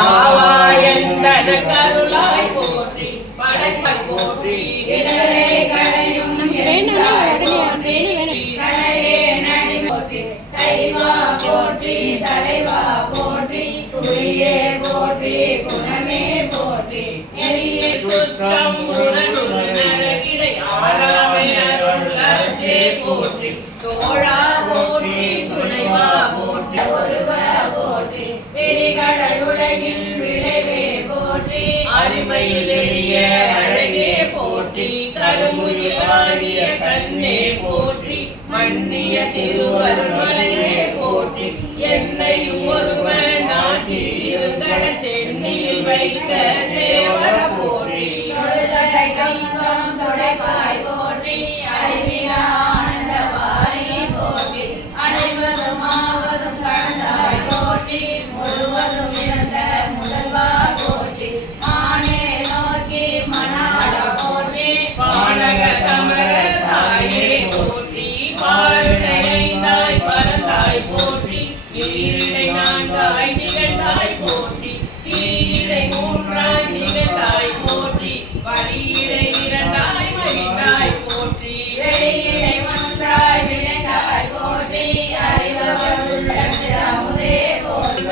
ஆவாயந்தன கருளாய் போற்றி படைத்தாய் போற்றி இடரே கடையும் போற்றி கடையே நடி போற்றி சைவா போற்றி தலைவா போற்றி குறியே போற்றி குணமே போற்றி எரியே சுற்றம் உணர்வு நரகிடை ஆறாமை அருள் அரசே போற்றி தோழா போற்றி துணைவா போற்றி ஒருவ போற்றி பெரிகடல் உலகின் விளைவே போற்றி அருமையில் எளிய அழகே போற்றி கருமுகிலாகிய கண்ணே போற்றி மன்னிய திருவருள்மலையே போற்றி என்னை ஒருவன் நாட்டில் இருந்தட சென்னியில் வைத்த சேவர போற்றி தொழுதலை கம்பம் தொடைப்பாய் போற்றி அறிவிலா ஆனந்த வாரி போற்றி அனைவரும் ஆவதும் கடந்தாய் போற்றி முழுவதும் இருந்த முதல்வா போற்றி மானே நோக்கி மணாள போற்றி பானக தமர தாயே போற்றி பாருடைந்தாய் பரந்தாய் போற்றி ஈரிடை நான்காய் நிகழ்ந்தாய் போற்றி ஈரிடை மூன்றாய் நிகழ்ந்தாய் போற்றி பலியிடை இரண்டாய் மகிழ்ந்தாய் போற்றி வெளியிடை ஒன்றாய் விளைந்தாய் போற்றி அறிவவர் உள்ளத்து அமுதே போற்றி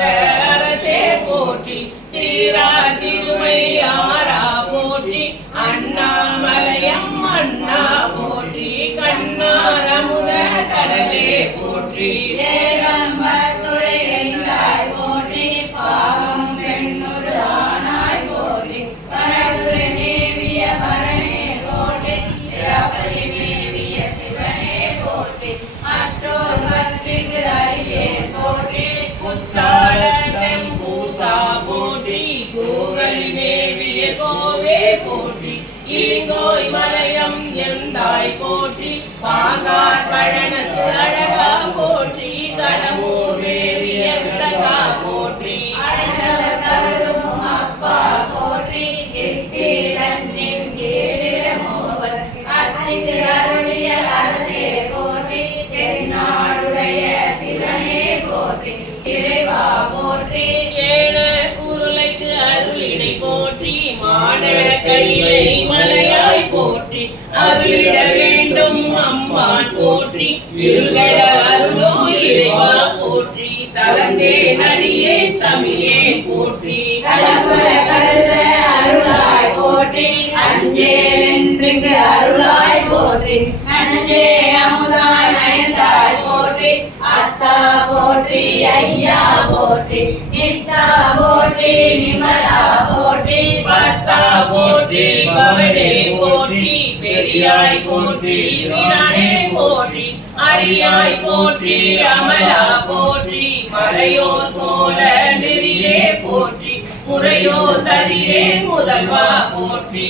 அரசே போற்றி சீரா திருமை ஆரா போற்றி அண்ணாமலையம் அண்ணா போற்றி கண்ணார் அமுத கடலே போற்றி ஏகம்பத்துரை என்றாய் போற்றி பாகம் பெண்ணுரு ஆனாய் போற்றி பரதுரை நேவிய பரணே போற்றி சிறப்பதி மேவிய சிவனே போற்றி மற்றோர் பற்றிக்கு அரியே போற்றி குற்றாலத்தம் கூத்தா போற்றி கூகலி மேவிய கோவே போற்றி ஈங்கோய் மலையம் எந்தாய் போற்றி பாங்கார் பழனத்து அழகா போற்றி கடமூர் மேவிய விடகா போற்றி அழகவர் கருளும் அப்பா போற்றி எத்தீரன்னின் கேளிரமோவன் அத்தைக்கு அருளிய அரசே போற்றி தென்னாடுடைய சிவனே போற்றி இறைவா போற்றி ஏன குருளைக்கு அருளிடை போற்றி மான கைலை மலையாய் போற்றி அருளிட வேண்டும் அம்மான் போற்றி இருகட அருளோ இறைவா போற்றி தலந்தே நடியே தமிழேன் போற்றி கலகுல கருத அருளாய் போற்றி அஞ்சே என்றிங்கு அருளாய் போற்றி நஞ்சே அமுதாய் நயந்தாய் போற்றி அத்தா போற்றி ஐயா போற்றி நித்தா போற்றி நிமலா போற்றி பத்தா போற்றி பவனே போற்றி பெரியாய் போற்றி வீரானே போற்றி அரியாய் போற்றி அமலா போற்றி மறையோர் கோல நெறியே போற்றி முறையோ தரியே முதல்வா போற்றி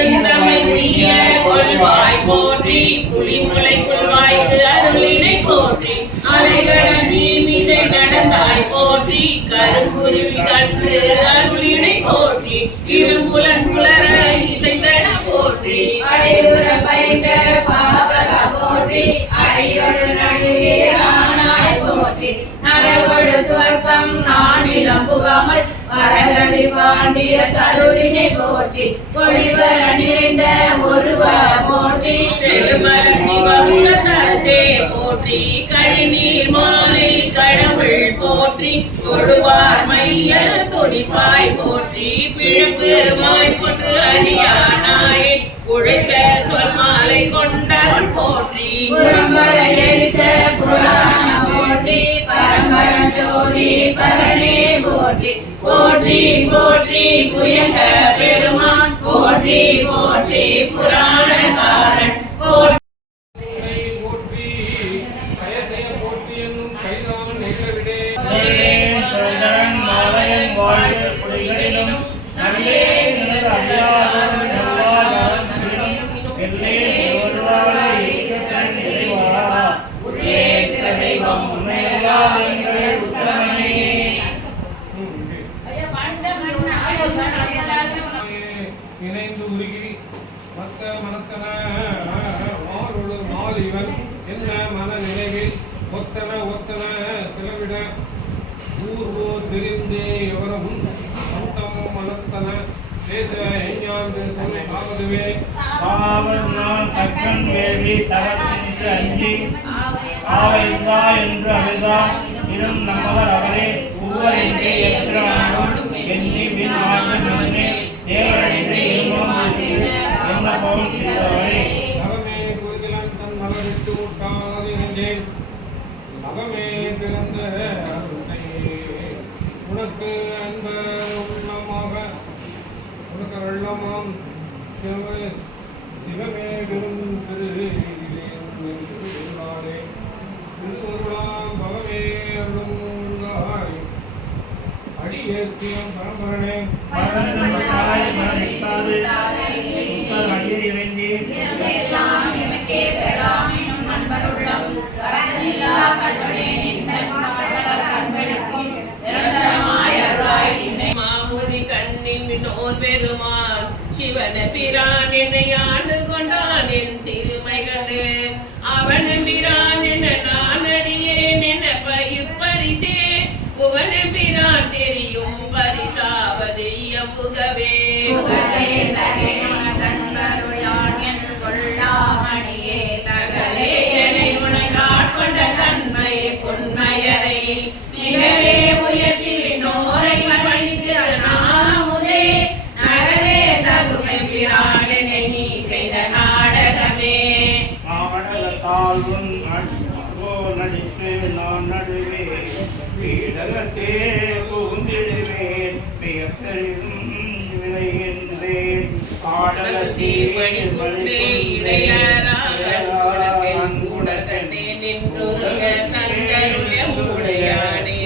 எந்தமை உய்ய கொள்வாய் போற்றி புலிமுலை கொள்வாய்க்கு அருளினை போற்றி அலைகட நீமிசை நடந்தாய் போற்றி கருங்குருவி கன்று அருளினை போற்றி இரும்புலன் புலர இசைத்தட போற்றி அடையுற பயின்ற பாவக போற்றி அடியொடு நடுவே ஆனாய் போற்றி நடகொடு சுவர்க்கம் நானிலம் புகாமல் வரகதி பாண்டிய தருளினை போற்றி பொழிவர நிறைந்த ஒருவ போற்றி செல்வர சிவமுலதரசே போற்றி கழுநீர் மாலை கடவுள் போற்றி தொழுவார் மையல் துணிப்பாய் போற்றி பிழப்பு வாய்ப்பொன்று அறியானாய் உழைத்த சொல் மாலை கொண்டருள் போற்றி புறம்பர எரித்த புராண போற்றி பரம்பர ஜோதி பரணே போற்றி போற்றி போற்றி புயங்க பெருமான் போற்றி போற்றி புராணகாரன் போற்றி நல்லே மத்த மனத்தன மாறுழு மாலிவன் என்ன மன நினைவில் ஒத்தன ஒத்தன செலவிட ஊர் தெரிந்தே எவரும் மந்தம் மனத்தன பேச எஞ்ஞாந்து ஆவதுவே சாவல் நான் தக்கன் வேள்வி தவறென்று அஞ்சி ஆவல்தா என்று அழுதா இரும் நம்மவர் அவரே ஊவர் என்று எத்திரானும் எண்ணி வின் ஆகும் என்னே தேவர் என்று என்ன பாவம் செய்தவரே அவமே குருகிலன் தன் மலரிட்டு விட்டாது நெஞ்சேன் அவமே பிறந்த அருளை உனக்கு அன்ப உள்ளமாக உனக்கு வெள்ளமாம் சிவமே பெரும் திருநாளே திருவுருளாம் பவமே அருளுங்காய் அடியேத்தியம் பரம்பரனே மாமுதி கண்ணின் நோர் பெருமான் சிவன பிரான் என்னை ஆண்டு கொண்டான் என் சிறுமை கண்டு அவன பிரான் என நான் அடியேன் என பரிசே புவன பிரான் தெரியும் பரிசாவது புகவே நடித்து நான் நடுவே வீடகத்தே புகுந்திடுவேன் மிகப்பெரும் விளைகின்றேன் ஆடல சீவடி கொண்டே இடையராகத்தே நின்றுருக தங்கருள மூடையானே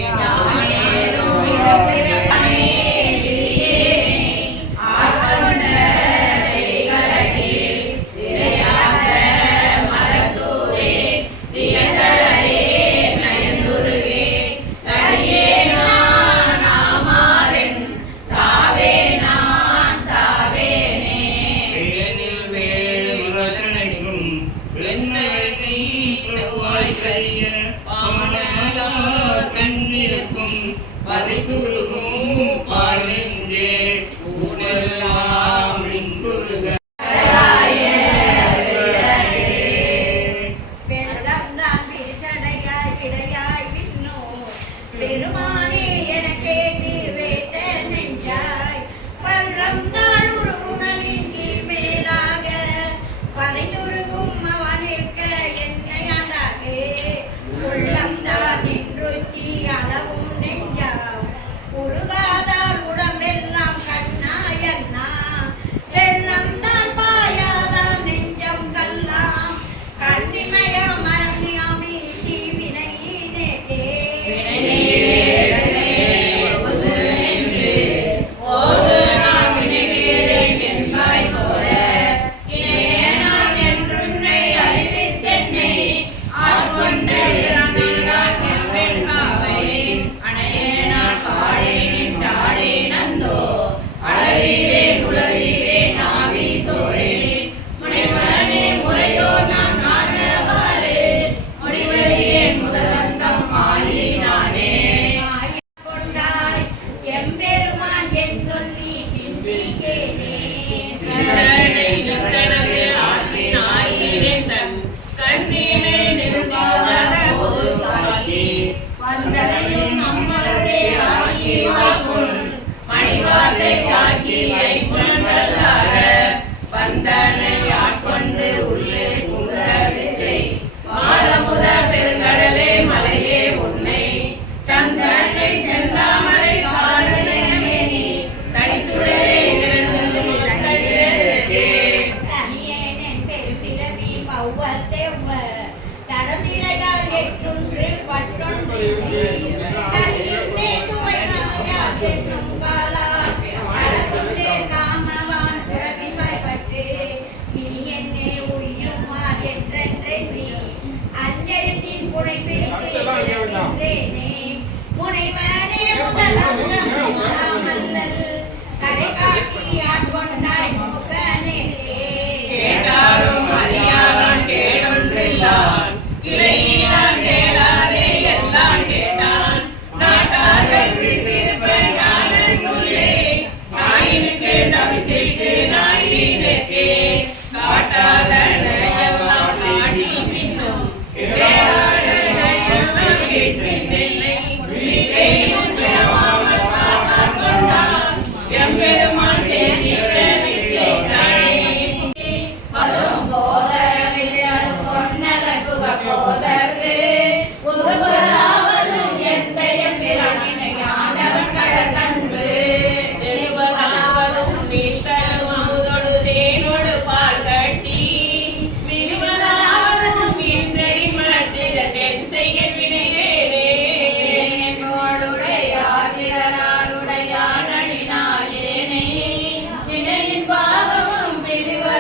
கரை காட்டி ஆட்கொண்டாய் முகனே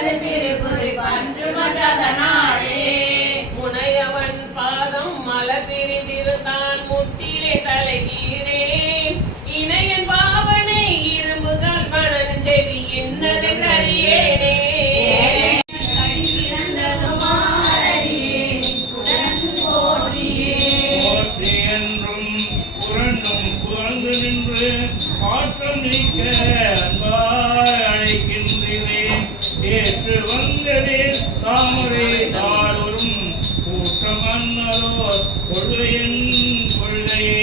அது திருக்குறிப்பு அன்று மற்றதனாலே முனையவன் பாதம் மலர் பிரிந்திருந்தான் முட்டிலே தலைகீரேன் இணையன் பாவனை இருமுகால் மணன் செவி இன்னதென்று அறியேனே போற்றி என்றும் புரண்டும் புகழ்ந்து நின்று ஆற்றம் நீக்க அன்பாய் அழைக்கின்றேன் ஏற்று வந்ததேன் தாமரை தாளொரும் கூற்றம் அன்னலோர் கொள்கையின் கொள்கையே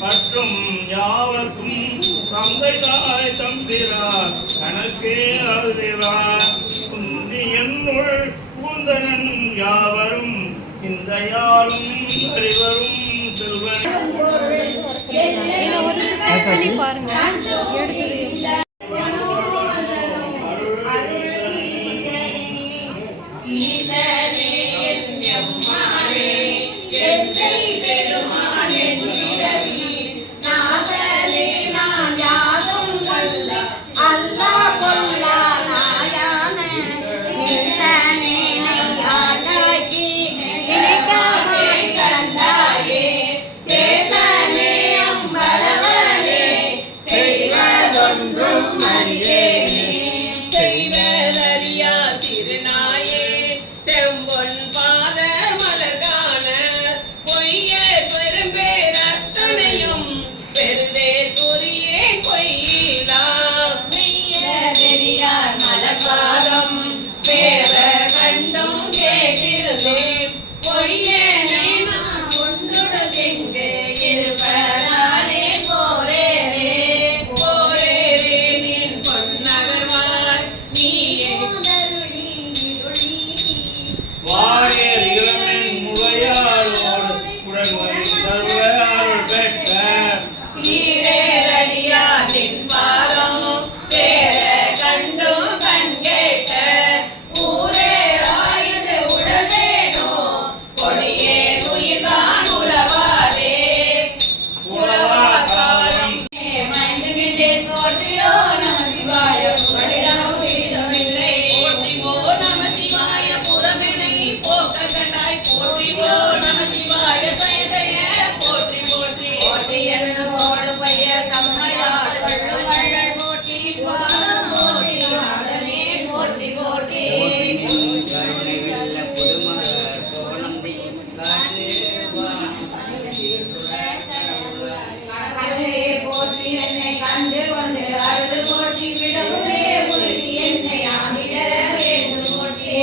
மற்றும் யாவர்க்கும் தந்தை தாய் தம்பிரார் கணக்கே அழுகிறார் குந்தி என்னுள் குந்தனன் யாவரும் சிந்தையாலும் அறிவரும் செல்வன் ஈசனே என் எம்மானே எந்தை பெருமான் என்கிறவி நாசனே நான் யாதும் அல்ல அல்லாஹ் கொல்லா நாயான ஈசனே நையாண்டாக்கி நினைக்காமே கண்டாயே தேசனே அம்பலவனே செய்வதொன்றும் அறியேனே செய்வதறியா சிறுநாயே செம்பொன் பாத மலர்கான பொய்யர் பெரும்பேர் அத்தனையும் பெருதே துரியே பொய்யிலா பெரியார் மலபாதம் பேர கண்டும் கேட்டிருந்தேன் பொய்யனே நான் ஒன்றுடங்கெங்கு இருப்பதானே போரேரே போரேரே நின் பொன்னகர்வாய் நீயே வாரியர் இளமின் முளையாளோடு உடன்மதி சர்வ அருள் பெற்ற சீரேரடியா நின் பாதம் சேர கண்டும் கண் கேட்ட ஊரேராய்ந்து உழவேனோ கொடியே உயிர்தான் உளவாதே உலவா காலம் மயங்குகின்றேன் போற்றியோ நம சிவாய புகழிடம் வீதமில்லை போற்றிவோ நம சிவாய புறமெனை போக்க கண்டாய் போற்றிவோ நம சிவாய சய சய போற்றி போற்றி போற்றி என்னோடு பெயர் தம்மையாள் வள்ளுவள் போற்றி பாதம் போற்றி நாதனே போற்றி போற்றி கடலே போற்றி என்னை கண்டு கொண்டு அருள் போற்றி விடமுமே உருகி என்னை ஆகிட வேண்டும் போற்றி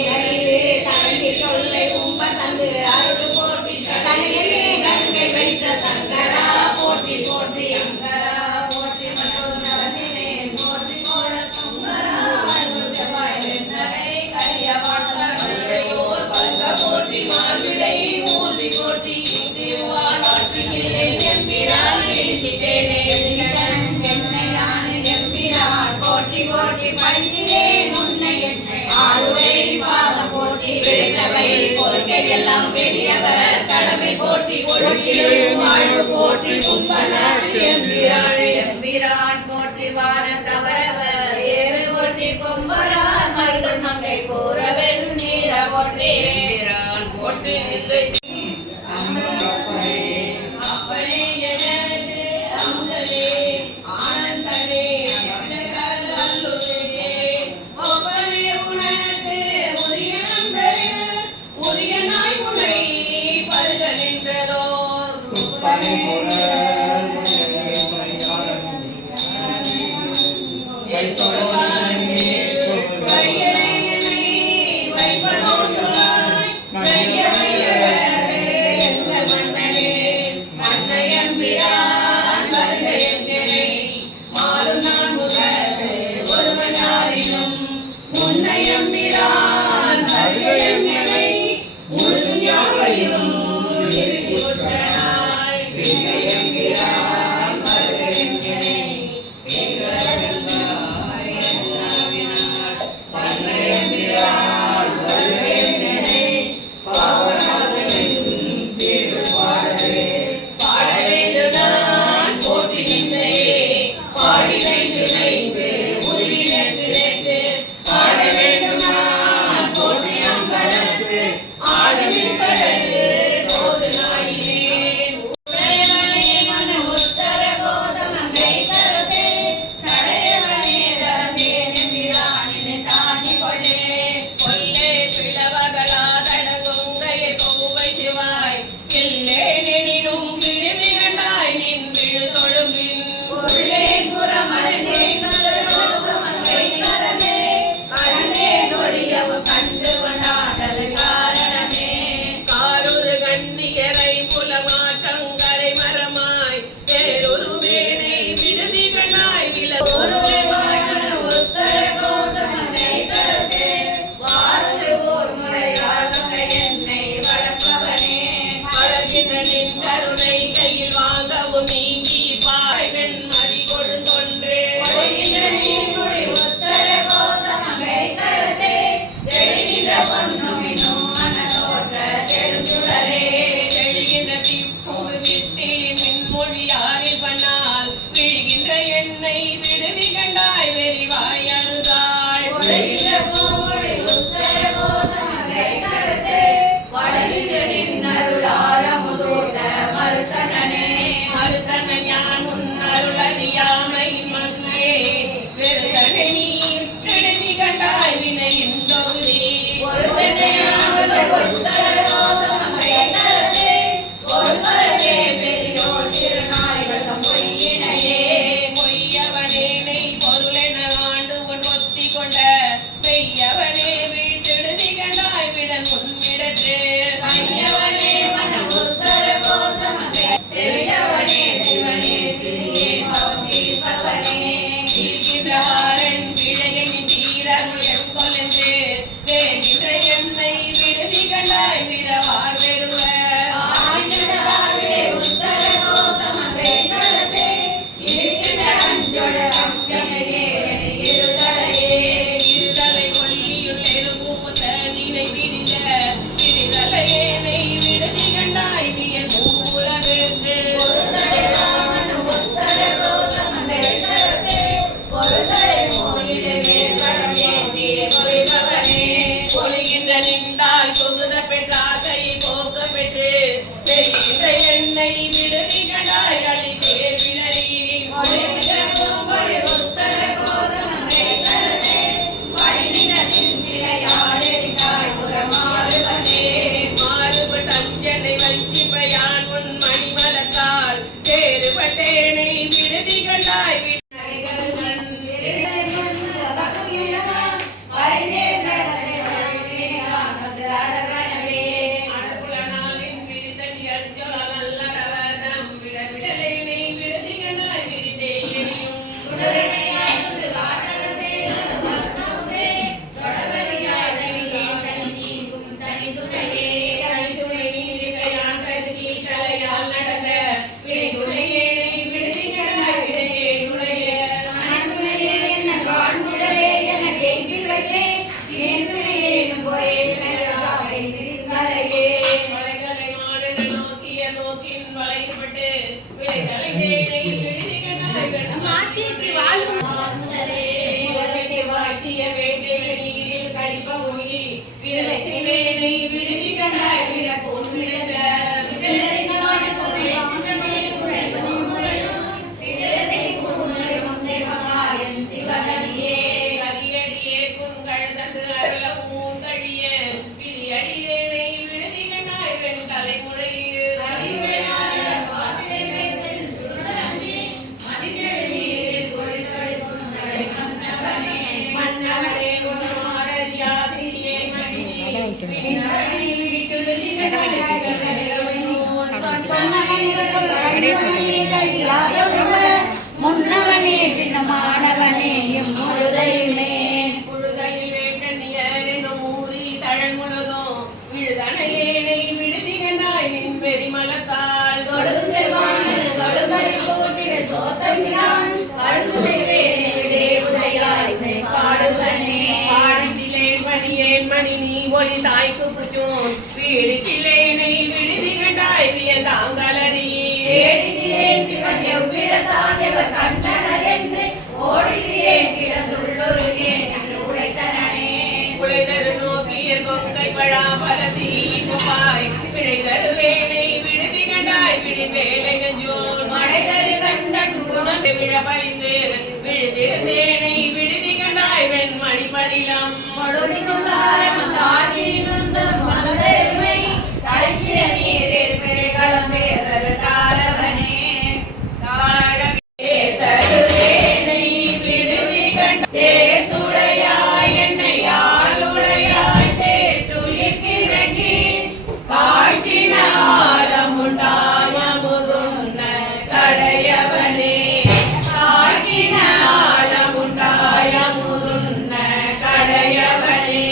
தனக்கு சொல்லை கும்ப தந்து அருள் போற்றி தனகமே கங்கை வைத்த சங்கரா போற்றி போற்றி அங்கரா போற்றி மற்றும் நலனிலே போற்றி கோட சங்கரா அருள் செவ்வாய் வெண்ணகை கரிய மல்லையோர் பங்க போற்றி மார்பிடை ஊர்தி போற்றி இங்குவாழ்வாற்றி மேலே எம்பிரான் எழுதிட்டேனே போற்றி போற்றி பணிந்தினேன் உன்னை என்னை ஆளுடை பாதம் போற்றி விழுந்தவை பொறுக்கை எல்லாம் பெரியவர் கடமை போற்றி ஒழுக்கிடும் வாழ்வு போற்றி கும்பனான் எம்பிரானே எம்பிரான் போற்றி வான தவறவர் ஏறு போற்றி கொம்பரார் மருது மங்கை கூறவென் நீர போற்றி எம்பிரான் போற்றி நிலை அப்பனே எனது அமுதனே ஆனந்தனே என்னகல் அல்லுதே ஒவ்வொரு உனக்கு உரிய நண்பரில் உரிய நாய் உனை பருக நின்றதோ கையனை என்னை வைப்பதோ சொல்லாய் கையமையவரே எங்கள் மன்னனே மன்னையம்பிரான் வருக எங்கனை மாலும் நான் முகத்து ஒருவனாரினும் முன்னையம்பிரான் வருக எங்கனை முழுதும் யாவையும் இறுதி உற்றனாய் பின்னையம்பிரான் வருக எங்கனை முன்னவனே பின்னமானவனே எம்முழுதையுமே புழுதையிலே கண்ணியர் என்னும் ஊரில் தழல் முழுதும் விழுதனையேனை விடுதிகண்டாய் நின் பெரிமலத்தால் தொழுது செல்வானது தொழுமறி போற்றிட சோத்தமிழான் அழுது செய்தேனே உதையாய் பாடுவனே பாடத்திலே மணியேன் மணி நீ ஒளி தாய்க்கு புச்சோன் வீடுகிலேனை விடுதிகண்டாய் வியந்தாங்களறி தேடினேன் சிவன் எவ்விடத்தாண்டவர் கண்டனர் என்று ஓடினேன் கிடந்துள்ளொருகேன் என்று உழைத்தனனே உழைதரு நோக்கிய கொக்கை பழா பலதி குமாய் விழைதருவேனை விடுதிகண்டாய் விழிவேலை நெஞ்சோன் மழைதரு கண்டன் குணம் விழபறிந்து விழுதிருந்தேனை விடுதிகண்டாய் வெண்மணி பரிலம் மொழுதினுந்தாரம் தாகினுந்தம் மலதெருமை தலைச்சிய நீரில் பெருகளம் சேர்தரு தாரவனே சருதேனை விடுதிகண்ட தேசுடையாய் என்னை ஆளுடையாய் சேற்றுயிர்க்கிறங்கி காய்ச்சின ஆலமுண்டாய முதுன்ன கடையவனே காய்ச்சின ஆலமுண்டாய முதுன்ன கடையவனே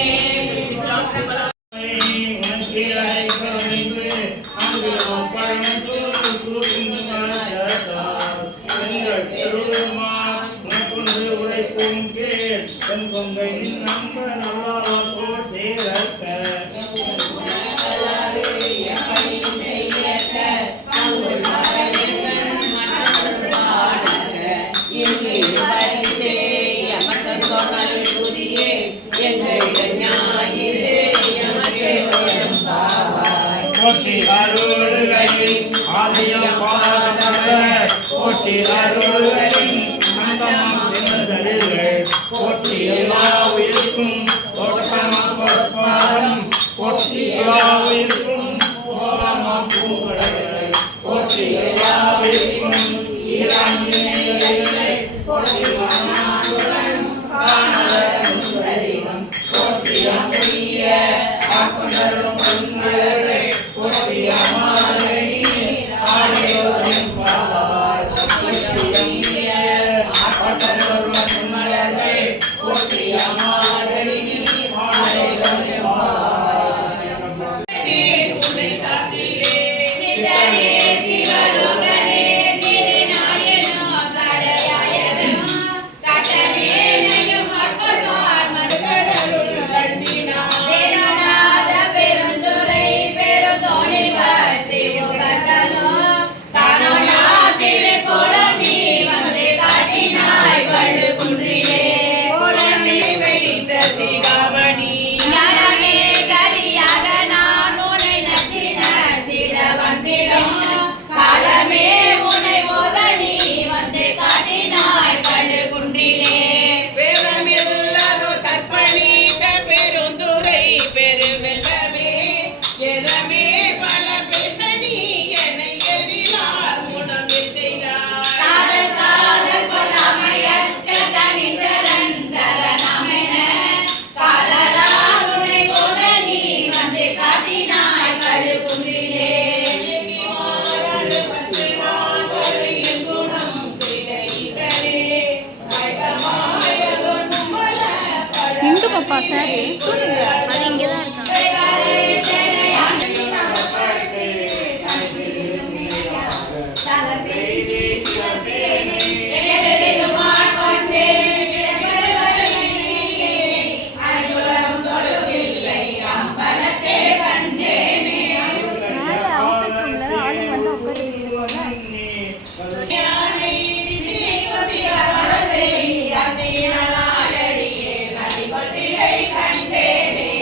போற்றி அருள்களின் ஆலயம் பாதமலர் போற்றி அருள்களின் அந்தமாம் சென்றதழில்கள் போற்றி எல்லா உயிர்க்கும் தோட்டமாம் பொற்பாதம் போற்றி எல்லா உயிர்க்கும் கோலமாம் பூங்கடல்கள் போற்றி எல்லா உயிர்க்கும் ஈராண்டினை போற்றி மாநாடுகளும் காணலும் சுடரிகம் போற்றி அம்புரிய ஆக்குண்டரும் பொன்மலர்கள் போற்றி அமாலை ஆடையோரும் பாவாய் போற்றி அம்பிய ஆக்குண்டரும் பொன்மலர்கள் போற்றி அமாலை ஆடையோரும் பாவாய் உன்னை சாத்திலே சித்தனே சிவலோகனே சிறுநாயனோ கடையாயவனோ கட்டனே நயம் ஆட்கொள்வார் கடலுள் கழ்ந்தினார் மருதனாத பெருந்துரை பெருந்தோணில் பற்றி புகழ்ந்தனோ தானோனா திருக்கோலம் நீ வந்து காட்டினாய் வள்ளு குன்றிலே கோலத்தை வைத்த சிகாமணி ஞானமே கரியாக நான் உன்னை நச்சின சிட வந்திடும் காலமே உன்னை போத நீ வந்து காட்டினாய் வள்ளு குன்றிலே வேதமில்லதோ கற்பணித்த பெருந்துரை பெருவெல்லமே எதமே பல பேசணி என்னை எதிரார் உணவில் செய்தார் காதல் காதல் கொல்லாமையற்ற தனிச்சரன் சரணமென காதலால் உன்னை போத நீ வந்து காட்டினாய் வள்ளு குன்றிலே மாறாறு பத்து நான் வருகின் குணம் செய்த ஈசனே மயக்கமாயதொரு மல பழ எங்க பாப்பா சார் அது இங்கே தான் இருக்கான் மேலே ஆஃபீஸ் உள்ள ஆளுங்க வந்து உட்காந்துட்டு போல கண்டேனே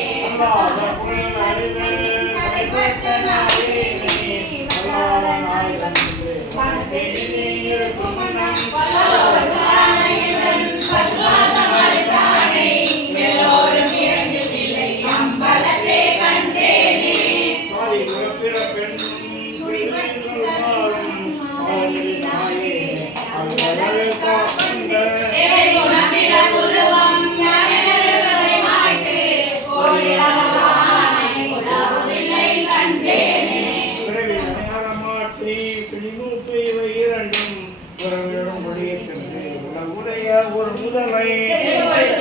ஒரு முதலை திருவள்ளுவர்